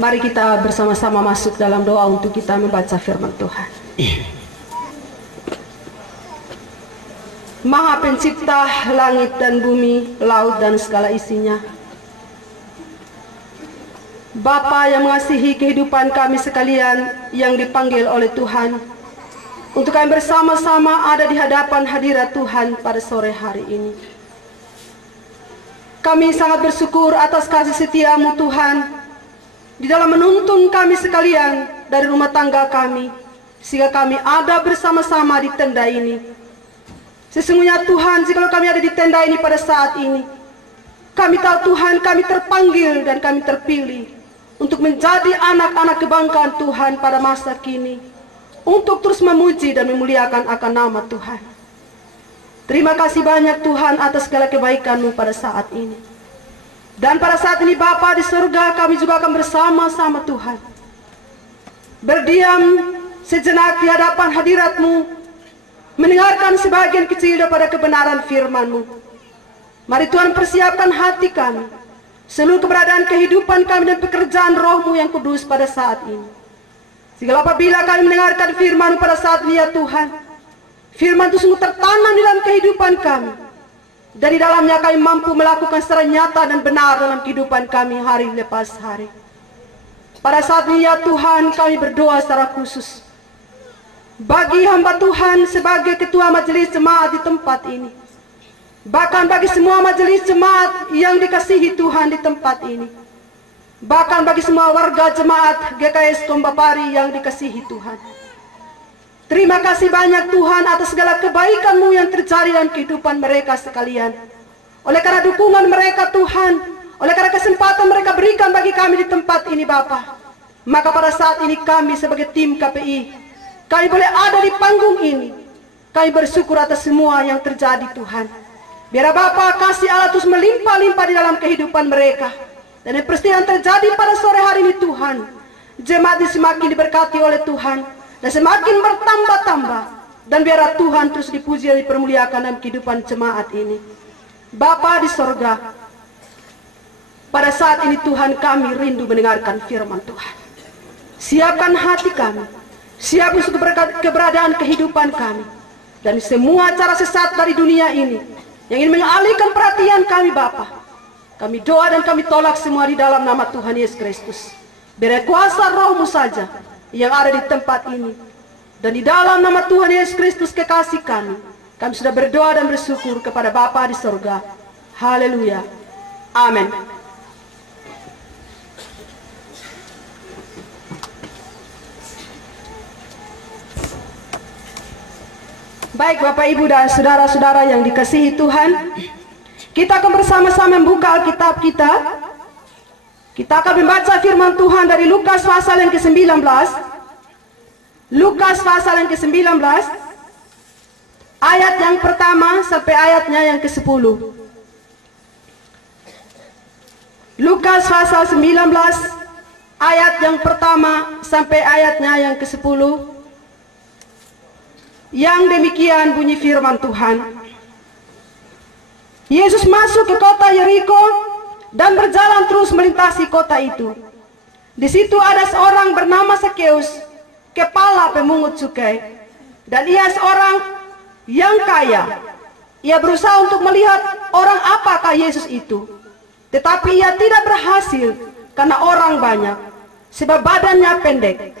Mari kita bersama-sama masuk dalam doa untuk kita membaca firman Tuhan. Maha Pencipta langit dan bumi, laut dan segala isinya, Bapa yang mengasihi kehidupan kami sekalian yang dipanggil oleh Tuhan untuk kami bersama-sama ada di hadapan hadirat Tuhan pada sore hari ini. Kami sangat bersyukur atas kasih setia-Mu Tuhan di dalam menuntun kami sekalian dari rumah tangga kami, sehingga kami ada bersama-sama di tenda ini. Sesungguhnya Tuhan, jika kami ada di tenda ini pada saat ini, kami tahu Tuhan, kami terpanggil dan kami terpilih untuk menjadi anak-anak kebanggaan Tuhan pada masa kini, untuk terus memuji dan memuliakan akan nama Tuhan. Terima kasih banyak Tuhan atas segala kebaikan-Mu pada saat ini. Dan pada saat ini Bapa di surga, kami juga akan bersama-sama Tuhan berdiam sejenak di hadapan hadirat-Mu, mendengarkan sebagian kecil daripada kebenaran firman-Mu. Mari Tuhan persiapkan hati kami, seluruh keberadaan kehidupan kami dan pekerjaan Roh-Mu yang kudus pada saat ini. Sehingga apabila kami mendengarkan firman-Mu pada saat ini ya Tuhan, firman itu sungguh tertanam di dalam kehidupan kami, dan di dalamnya kami mampu melakukan secara nyata dan benar dalam kehidupan kami hari lepas hari. Pada saat ini ya Tuhan, kami berdoa secara khusus bagi hamba Tuhan sebagai ketua majelis jemaat di tempat ini, bahkan bagi semua majelis jemaat yang dikasihi Tuhan di tempat ini, bahkan bagi semua warga jemaat GKS Tombapari yang dikasihi Tuhan. Terima kasih banyak Tuhan atas segala kebaikan-Mu yang terjadi dalam kehidupan mereka sekalian. Oleh karena dukungan mereka Tuhan, oleh karena kesempatan mereka berikan bagi kami di tempat ini Bapa, maka pada saat ini kami sebagai tim KPI, kami boleh ada di panggung ini. Kami bersyukur atas semua yang terjadi Tuhan. Biar Bapa kasih Allah terus melimpah-limpah di dalam kehidupan mereka. Dan yang peristiwa yang terjadi pada sore hari ini Tuhan, jemaat ini semakin diberkati oleh Tuhan dan semakin bertambah-tambah, dan biar Tuhan terus dipuji dan dipermuliakan dalam kehidupan jemaat ini. Bapa di sorga, pada saat ini Tuhan kami rindu mendengarkan firman Tuhan. Siapkan hati kami, siap untuk keberadaan kehidupan kami, dan semua cara sesat dari dunia ini yang ingin mengalihkan perhatian kami Bapa, kami doa dan kami tolak semua di dalam nama Tuhan Yesus Kristus. Biar kuasa Roh-Mu saja yang ada di tempat ini, dan di dalam nama Tuhan Yesus Kristus kekasih kami sudah berdoa dan bersyukur kepada Bapa di sorga. Haleluya, amin. Baik Bapak Ibu dan saudara-saudara yang dikasihi Tuhan, kita akan bersama-sama membuka Alkitab kita. Kita akan membaca firman Tuhan dari Lukas pasal yang ke-19. Lukas pasal yang ke-19, ayat yang pertama sampai ayatnya yang ke-10. Lukas pasal 19, ayat yang pertama sampai ayatnya yang ke-10. Yang demikian bunyi firman Tuhan. Yesus masuk ke kota Yeriko dan berjalan terus melintasi kota itu. Di situ ada seorang bernama Sakeus, kepala pemungut cukai, dan ia seorang yang kaya. Ia berusaha untuk melihat orang apakah Yesus itu, tetapi ia tidak berhasil karena orang banyak, sebab badannya pendek.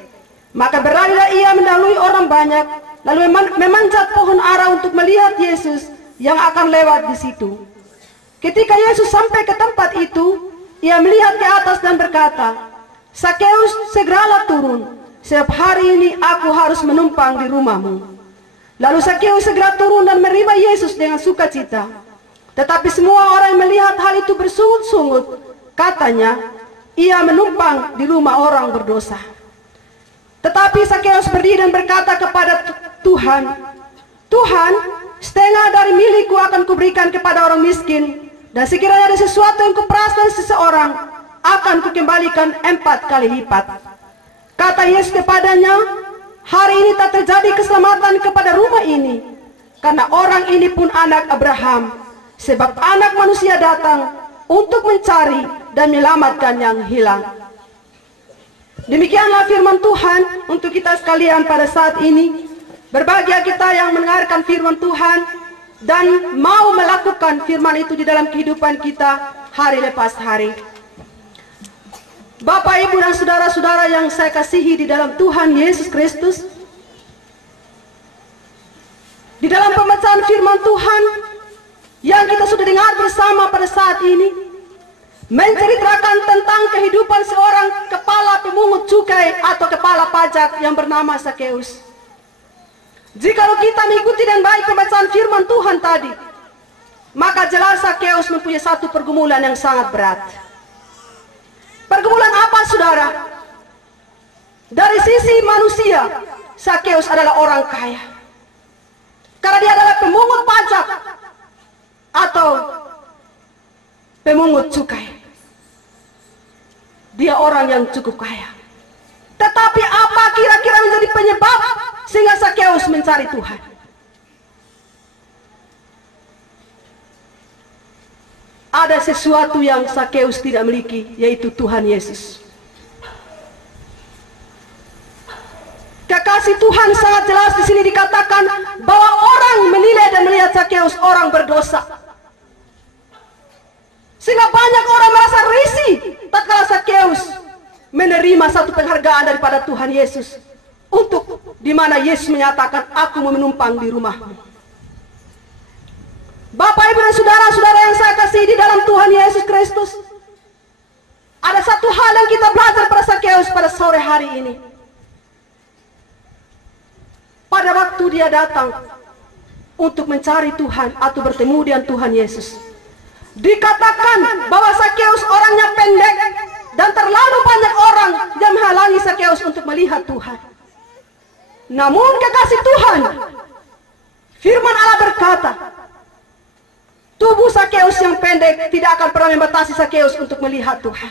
Maka berlarilah ia mendahului orang banyak, lalu memanjat pohon ara untuk melihat Yesus yang akan lewat di situ. Ketika Yesus sampai ke tempat itu, ia melihat ke atas dan berkata, "Sakeus, segeralah turun, sebab hari ini aku harus menumpang di rumahmu." Lalu Sakeus segera turun dan menerima Yesus dengan sukacita. Tetapi semua orang yang melihat hal itu bersungut-sungut, katanya, ia menumpang di rumah orang berdosa. Tetapi Sakeus berdiri dan berkata kepada Tuhan, "Tuhan, setengah dari milikku akan kuberikan kepada orang miskin, dan sekiranya ada sesuatu yang kuperas dari seseorang, akan kukembalikan 4 kali lipat." Kata Yesus kepadanya, "Hari ini tak terjadi keselamatan kepada rumah ini, karena orang ini pun anak Abraham, sebab Anak Manusia datang untuk mencari dan menyelamatkan yang hilang." Demikianlah firman Tuhan untuk kita sekalian pada saat ini. Berbahagia kita yang mendengarkan firman Tuhan dan mau melakukan firman itu di dalam kehidupan kita hari lepas hari. Bapak, Ibu, dan saudara-saudara yang saya kasihi di dalam Tuhan Yesus Kristus, di dalam pembacaan firman Tuhan yang kita sudah dengar bersama pada saat ini, menceritakan tentang kehidupan seorang kepala pemungut cukai atau kepala pajak yang bernama Zakeus. Jikalau kita mengikuti dan baik pembacaan firman Tuhan tadi, maka jelas Zakeus mempunyai satu pergumulan yang sangat berat. Pergumulan apa, saudara? Dari sisi manusia, Zakeus adalah orang kaya. Karena dia adalah pemungut pajak atau pemungut cukai. Dia orang yang cukup kaya. Tetapi apa kira-kira menjadi penyebab sehingga Zakeus mencari Tuhan? Ada sesuatu yang Zakeus tidak miliki, yaitu Tuhan Yesus. Kekasih Tuhan sangat jelas di sini dikatakan bahwa orang menilai dan melihat Zakeus orang berdosa. Sehingga banyak orang merasa risih tatkala Zakeus menerima satu penghargaan daripada Tuhan Yesus, untuk di mana Yesus menyatakan, aku mau menumpang di rumahmu. Bapak, Ibu, dan saudara-saudara yang saya kasih di dalam Tuhan Yesus Kristus, ada satu hal yang kita belajar pada Zakeus pada sore hari ini. Pada waktu dia datang untuk mencari Tuhan atau bertemu dengan Tuhan Yesus, dikatakan bahwa Zakeus orangnya pendek dan terlalu banyak orang yang menghalangi Zakeus untuk melihat Tuhan. Namun kekasih Tuhan, firman Allah berkata, tubuh Zakeus yang pendek tidak akan pernah membatasi Zakeus untuk melihat Tuhan.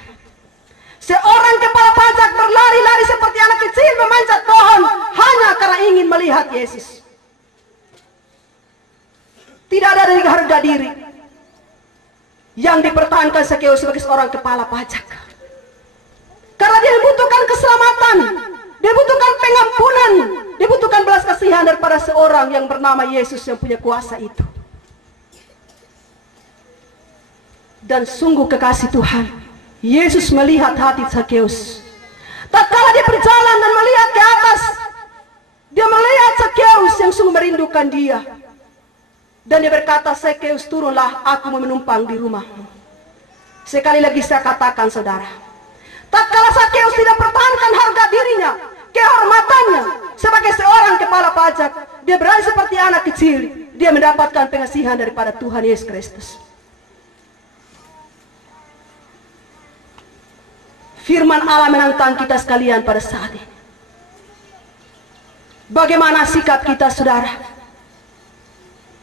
Seorang kepala pajak berlari-lari seperti anak kecil memanjat pohon hanya karena ingin melihat Yesus. Tidak ada dari harga diri yang dipertahankan Zakeus sebagai seorang kepala pajak. Karena dia membutuhkan keselamatan, dia membutuhkan pengampunan, dia membutuhkan belas kasihan daripada seorang yang bernama Yesus yang punya kuasa itu. Dan sungguh kekasih Tuhan, Yesus melihat hati Zakeus. Tatkala dia berjalan dan melihat ke atas, dia melihat Zakeus yang sungguh merindukan dia. Dan dia berkata, Zakeus, turunlah, aku mau menumpang di rumahmu. Sekali lagi saya katakan, saudara, tatkala Zakeus tidak pertahankan harga dirinya, kehormatannya sebagai seorang kepala pajak, dia berada seperti anak kecil. Dia mendapatkan pengasihan daripada Tuhan Yesus Kristus. Firman Allah menantang kita sekalian pada saat ini. Bagaimana sikap kita, saudara?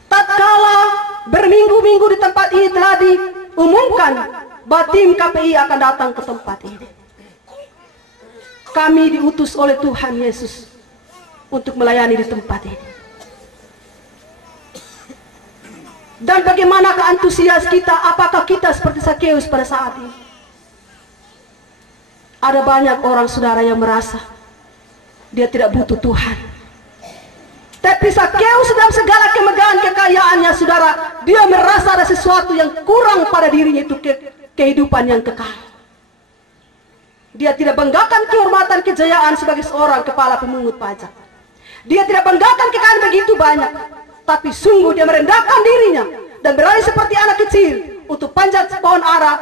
Tatkala berminggu-minggu di tempat ini telah diumumkan bahwa tim KPI akan datang ke tempat ini. Kami diutus oleh Tuhan Yesus untuk melayani di tempat ini. Dan bagaimana antusias kita? Apakah kita seperti Zakeus pada saat ini? Ada banyak orang, saudara, yang merasa dia tidak butuh Tuhan. Tapi Zakeus dalam segala kemegahan kekayaannya, saudara, dia merasa ada sesuatu yang kurang pada dirinya, itu kehidupan yang kekal. Dia tidak banggakan kehormatan kejayaan sebagai seorang kepala pemungut pajak. Dia tidak banggakan kekayaan begitu banyak. Tapi sungguh dia merendahkan dirinya dan berlari seperti anak kecil untuk panjat pohon ara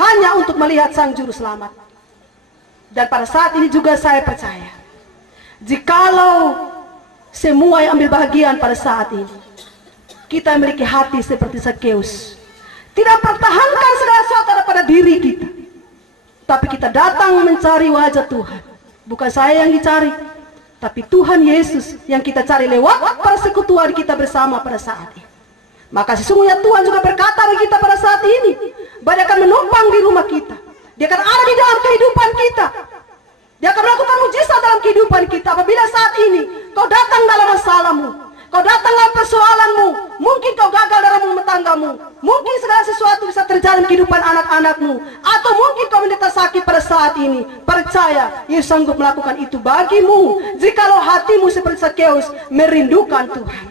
hanya untuk melihat Sang Juru Selamat. Dan pada saat ini juga saya percaya, jikalau semua yang ambil bahagian pada saat ini, kita memiliki hati seperti Zakeus, tidak pertahankan segala sesuatu pada diri kita, tapi kita datang mencari wajah Tuhan. Bukan saya yang dicari, tapi Tuhan Yesus yang kita cari lewat persekutuan kita bersama pada saat ini. Maka sesungguhnya Tuhan juga berkata bagi kita pada saat ini, bahwa Dia akan menumpang di rumah kita. Dia akan ada di dalam kehidupan kita. Dia akan melakukan mujizat dalam kehidupan kita. Apabila saat ini kau datang dalam masalahmu, kau datang dalam persoalanmu, mungkin kau gagal dalam rumah tanggamu, mungkin segala sesuatu bisa terjadi kehidupan anak-anakmu, atau mungkin kau menderita sakit pada saat ini, percaya Yesus sanggup melakukan itu bagimu jikalau hatimu seperti Zakeus merindukan Tuhan.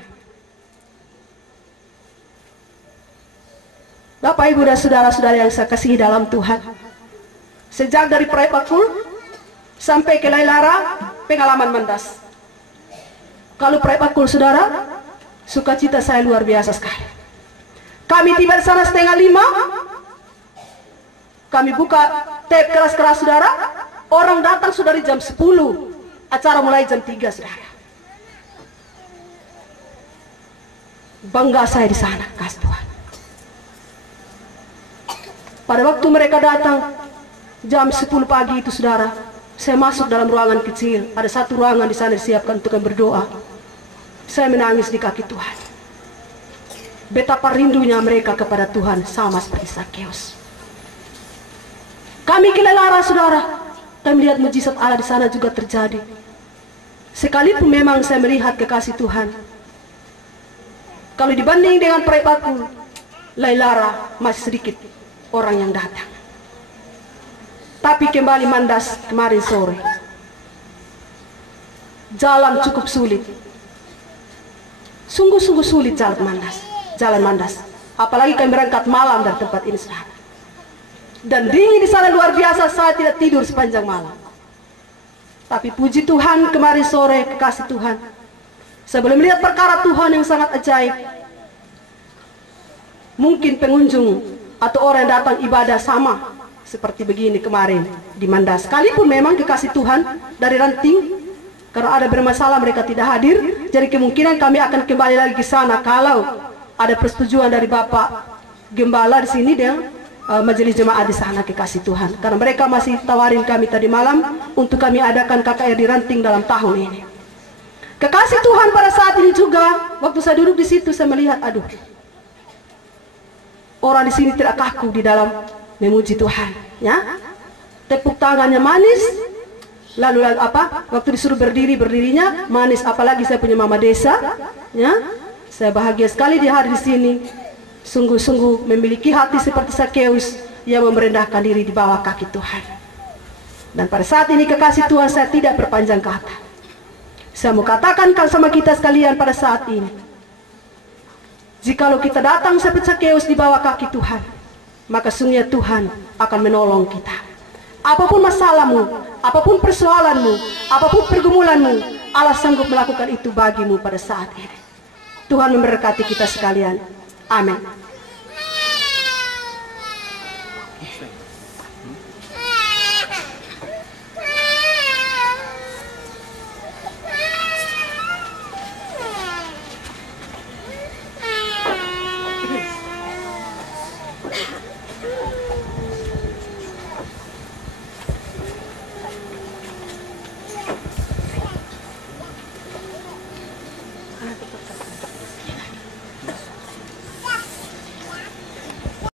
Bapak, Ibu, dan saudara-saudara yang saya kasihi dalam Tuhan, sejak dari proyek Bakul sampai ke Lailara, pengalaman mandas. Kalau proyek Bakul, saudara, sukacita saya luar biasa sekali. Kami tiba di sana 4:30. Kami buka tape keras-keras, saudara. Orang datang sudah di jam 10. Acara mulai jam 3, saudara. Bangga saya di sana, kasih Tuhan. Pada waktu mereka datang jam 10 pagi itu, saudara, saya masuk dalam ruangan kecil. Ada satu ruangan di sana disiapkan untuk berdoa. Saya menangis di kaki Tuhan. Betapa rindunya mereka kepada Tuhan, sama seperti Zakeus. Kami ke Lailara, saudara, kami lihat mujizat Allah di sana juga terjadi. Sekalipun memang saya melihat kekasih Tuhan, kalau dibanding dengan proyek Bakul, Lailara masih sedikit orang yang datang. Tapi kembali mandas kemarin sore, jalan cukup sulit. Sungguh-sungguh sulit jalan mandas. Apalagi kami berangkat malam dari tempat ini, saudara. Dan dingin di sana luar biasa, saya tidak tidur sepanjang malam. Tapi puji Tuhan, kemarin sore kekasih Tuhan, saya boleh melihat perkara Tuhan yang sangat ajaib. Mungkin pengunjung atau orang yang datang ibadah sama seperti begini kemarin di Mandas. Sekalipun memang kekasih Tuhan dari Ranting, karena ada bermasalah mereka tidak hadir, jadi kemungkinan kami akan kembali lagi ke sana kalau ada persetujuan dari Bapak Gembala di sini dengan majelis jemaat di sana, kekasih Tuhan. Karena mereka masih tawarin kami tadi malam untuk kami adakan KKR di Ranting dalam tahun ini. Kekasih Tuhan, pada saat ini juga waktu saya duduk di situ saya melihat, aduh, orang di sini tidak kaku di dalam memuji Tuhan, ya. Tepuk tangannya manis, lalu apa? Waktu disuruh berdirinya manis. Apalagi saya punya mama desa, ya. Saya bahagia sekali di hari di sini. Sungguh-sungguh memiliki hati seperti Zakeus yang merendahkan diri di bawah kaki Tuhan. Dan pada saat ini kekasih Tuhan, saya tidak berpanjang kata. Saya mau katakan sama kita sekalian pada saat ini, jikalau kita datang seperti Zakeus di bawah kaki Tuhan, maka sungguhnya Tuhan akan menolong kita. Apapun masalahmu, apapun persoalanmu, apapun pergumulanmu, Allah sanggup melakukan itu bagimu pada saat ini. Tuhan memberkati kita sekalian. Amin.